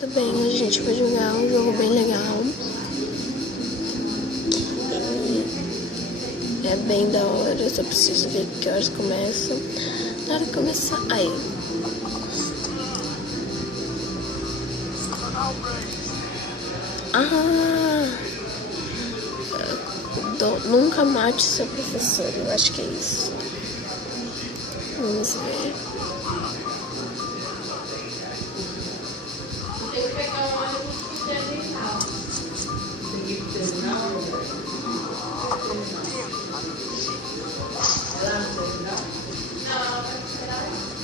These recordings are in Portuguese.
Tá bem, hoje a gente vai jogar um jogo bem legal. É bem da hora, só preciso ver que horas começa. Na hora que começar. Aí. Nunca mate seu professor, eu acho que é isso. Vamos ver.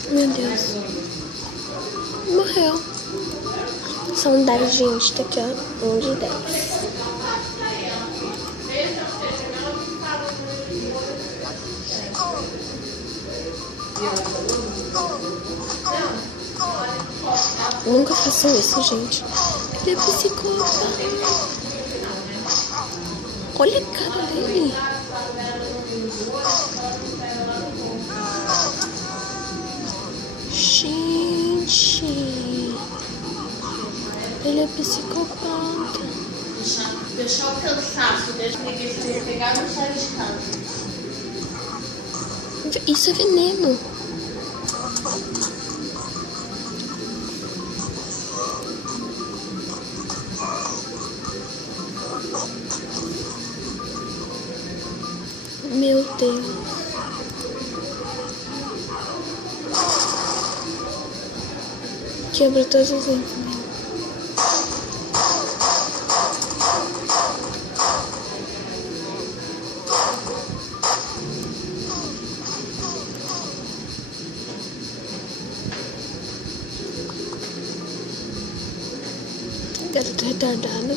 Meu Deus. Morreu. São 10, gente. Tá aqui, ó. 1 de 10. Nunca façam isso, gente. Ele é psicopata. Olha a cara dele. Gente. Ele é psicopata. Deixar o cansaço, deixa ele pegar no chá de casa. Isso é veneno. Meu Deus. Quebra todos os dentes. Garota retardada.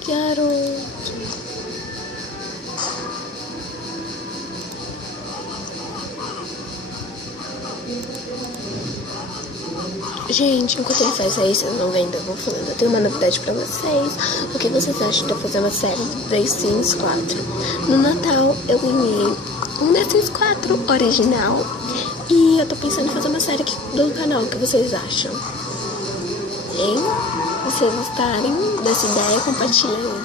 Que garoto. Gente, enquanto ele faz aí, vocês não vendo, eu vou falando. Eu tenho uma novidade pra vocês. O que vocês acham de eu fazer uma série de Sims 4? No Natal, eu ganhei um The Sims 4 original. E eu tô pensando em fazer uma série aqui do canal. O que vocês acham? Hein? Se vocês gostarem dessa ideia, compartilhem.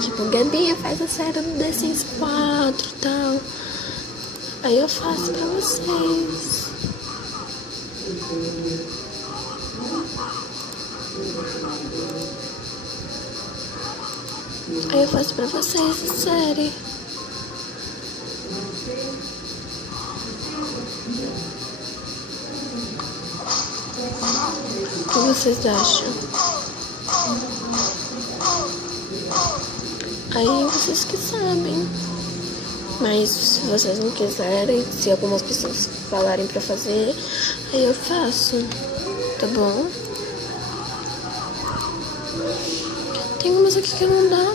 Tipo, Gabi faz a série do The Sims 4 e tal. Aí eu faço pra vocês. Aí eu faço pra vocês a série. O que vocês acham? Aí vocês que sabem. Mas se vocês não quiserem, se algumas pessoas falarem pra fazer, aí eu faço, tá bom? Tem umas aqui que não dá.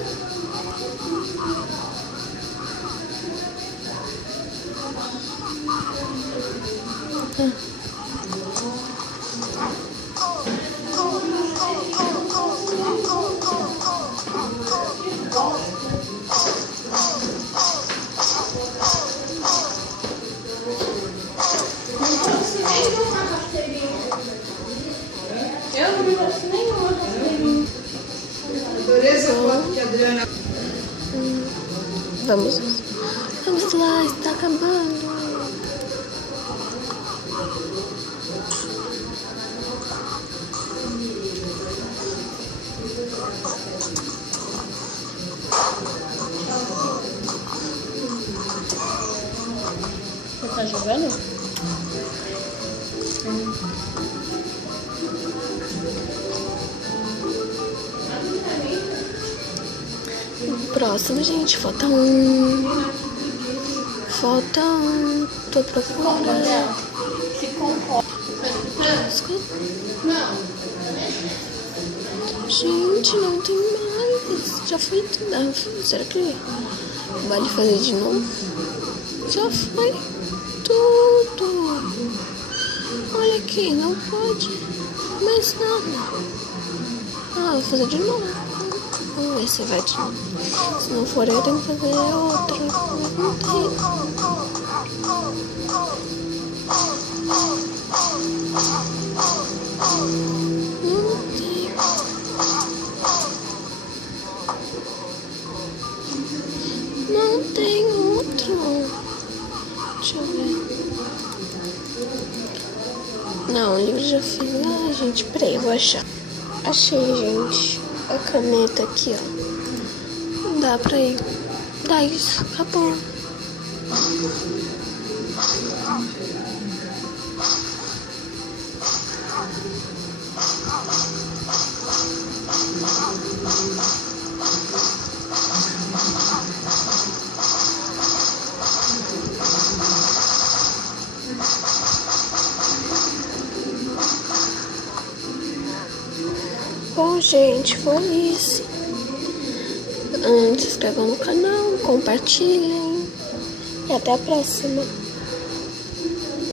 Eu não me trouxe nenhuma carteirinha. Adorei essa foto que a Adriana... Vamos lá, está acabando. Você tá jogando? Próximo, gente, falta um. Tô procurando. Se concorda. Não. Gente, não tem mais. Já foi tudo. Será que vale fazer de novo? Já foi tudo. aqui, não pode. Mas não. Ah, vou fazer de novo. Vamos ver se vai de novo. Se não for, eu tenho que fazer outra. Mas não tem. Não tem outro. Deixa eu ver. Não, o livro já fiz. Ah, gente, peraí, eu vou achar. Achei, gente. A caneta aqui, ó. Não dá pra ir. Dá isso, acabou. Bom, gente, foi isso. Se inscrevam no canal, compartilhem e até a próxima.